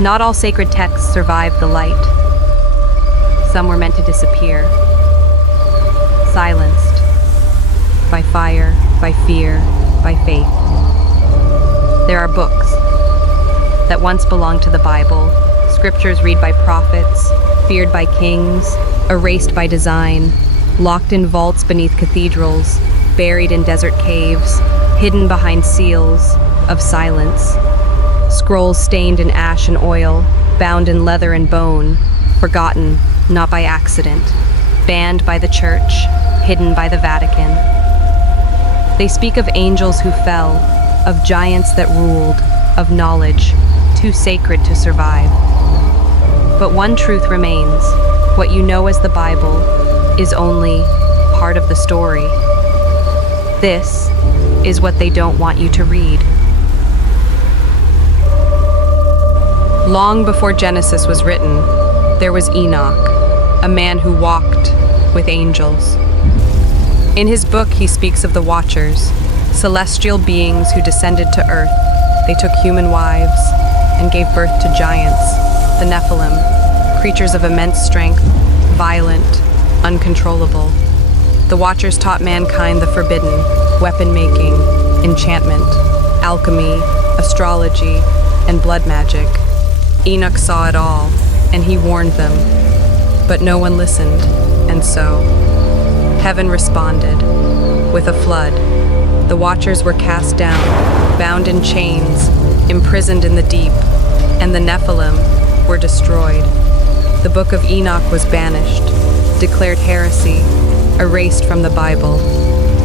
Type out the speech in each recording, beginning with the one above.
Not all sacred texts survived the light. Some were meant to disappear, silenced by fire, by fear, by faith. There are books that once belonged to the Bible, scriptures read by prophets, feared by kings, erased by design, locked in vaults beneath cathedrals, buried in desert caves, hidden behind seals of silence. Scrolls stained in ash and oil, bound in leather and bone, forgotten not by accident, banned by the church, hidden by the Vatican. They speak of angels who fell, of giants that ruled, of knowledge too sacred to survive. But one truth remains: what you know as the Bible is only part of the story. This is what they don't want you to read. Long before Genesis was written, there was Enoch, a man who walked with angels. In his book, he speaks of the Watchers, celestial beings who descended to earth. They took human wives and gave birth to giants, the Nephilim, creatures of immense strength, violent, uncontrollable. The Watchers taught mankind the forbidden, weapon-making, enchantment, alchemy, astrology, and blood magic. Enoch saw it all, and he warned them, but no one listened, and so heaven responded with a flood. The Watchers were cast down, bound in chains, imprisoned in the deep, and the Nephilim were destroyed. The book of Enoch was banished, declared heresy, erased from the Bible,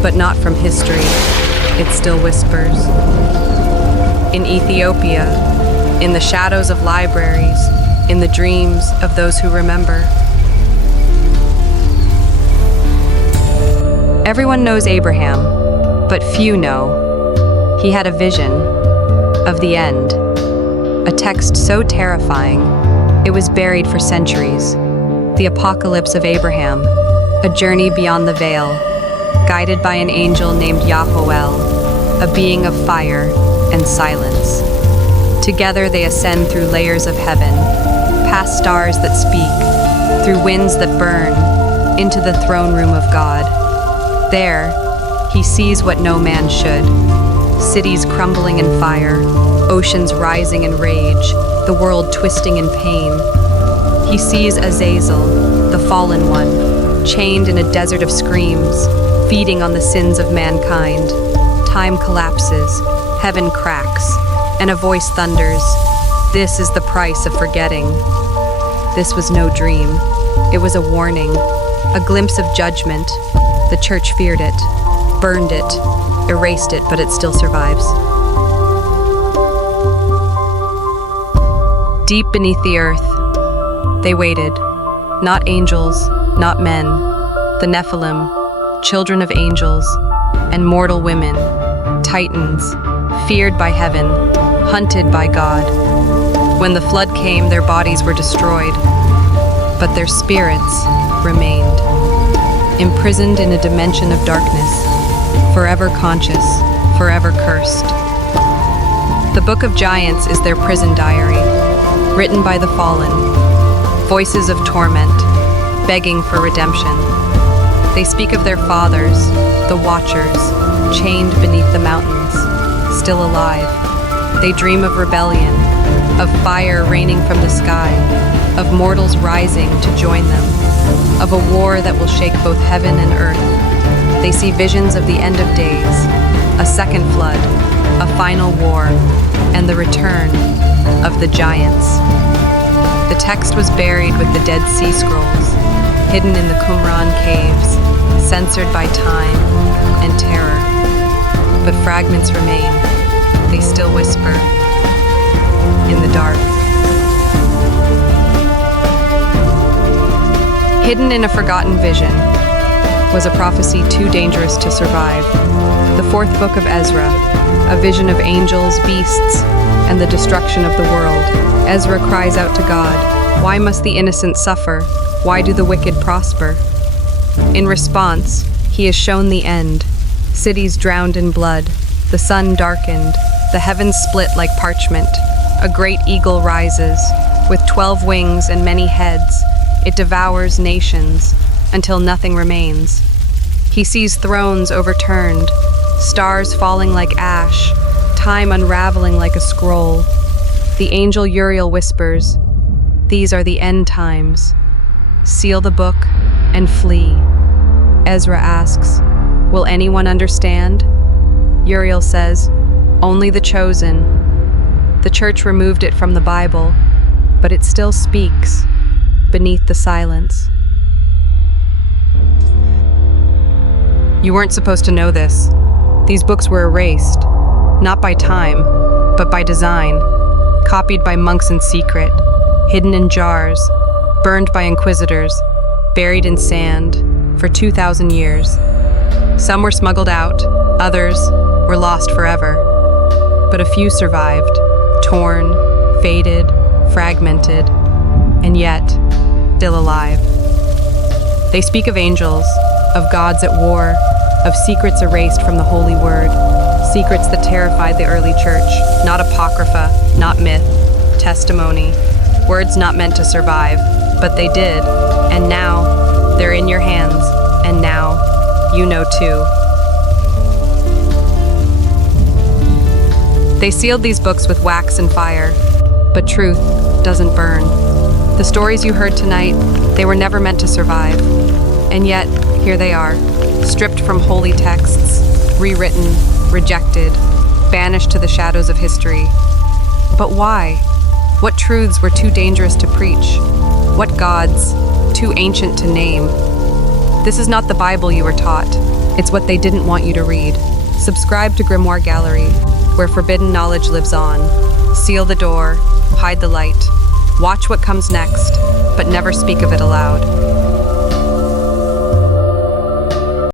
but not from history. It still whispers. In Ethiopia, in the shadows of libraries, in the dreams of those who remember. Everyone knows Abraham, but few know he had a vision of the end, a text so terrifying it was buried for centuries. The Apocalypse of Abraham, a journey beyond the veil, guided by an angel named Yahoel, a being of fire and silence. Together they ascend through layers of heaven, past stars that speak, through winds that burn, into the throne room of God. There, he sees what no man should: cities crumbling in fire, oceans rising in rage, the world twisting in pain. He sees Azazel, the fallen one, chained in a desert of screams, feeding on the sins of mankind. Time collapses, heaven cracks, and a voice thunders, "This is the price of forgetting." This was no dream. It was a warning, a glimpse of judgment. The church feared it, burned it, erased it, but it still survives. Deep beneath the earth, they waited. Not angels, not men. The Nephilim, children of angels, and mortal women, titans, feared by heaven, hunted by God. When the flood came, their bodies were destroyed, but their spirits remained, imprisoned in a dimension of darkness, forever conscious, forever cursed. The Book of Giants is their prison diary, written by the fallen, voices of torment, begging for redemption. They speak of their fathers, the Watchers, chained beneath the mountains, still alive. They dream of rebellion, of fire raining from the sky, of mortals rising to join them, of a war that will shake both heaven and earth. They see visions of the end of days, a second flood, a final war, and the return of the giants. The text was buried with the Dead Sea Scrolls, hidden in the Qumran caves, censored by time and terror. But fragments remain. They still whisper in the dark. Hidden in a forgotten vision was a prophecy too dangerous to survive. The fourth book of Ezra, a vision of angels, beasts, and the destruction of the world. Ezra cries out to God, "Why must the innocent suffer? Why do the wicked prosper?" In response, he is shown the end. Cities drowned in blood, the sun darkened, the heavens split like parchment, A great eagle rises, with 12 wings and many heads. It devours nations until nothing remains. He sees thrones overturned, stars falling like ash, time unraveling like a scroll. The angel Uriel whispers, "These are the end times. Seal the book and flee." Ezra asks, "Will anyone understand?" Uriel says, "Only the chosen." The church removed it from the Bible, but it still speaks beneath the silence. You weren't supposed to know this. These books were erased, not by time, but by design, copied by monks in secret, hidden in jars, burned by inquisitors, buried in sand for 2,000 years. Some were smuggled out, others were lost forever. But a few survived, torn, faded, fragmented, and yet still alive. They speak of angels, of gods at war, of secrets erased from the holy word, secrets that terrified the early church, not apocrypha, not myth, testimony, words not meant to survive, but they did, and now they're in your hands, and now you know too. They sealed these books with wax and fire, but truth doesn't burn. The stories you heard tonight, they were never meant to survive. And yet, here they are, stripped from holy texts, rewritten, rejected, banished to the shadows of history. But why? What truths were too dangerous to preach? What gods too ancient to name? This is not the Bible you were taught. It's what they didn't want you to read. Subscribe to Grimoire Gallery, where forbidden knowledge lives on. Seal the door, hide the light. Watch what comes next, but never speak of it aloud.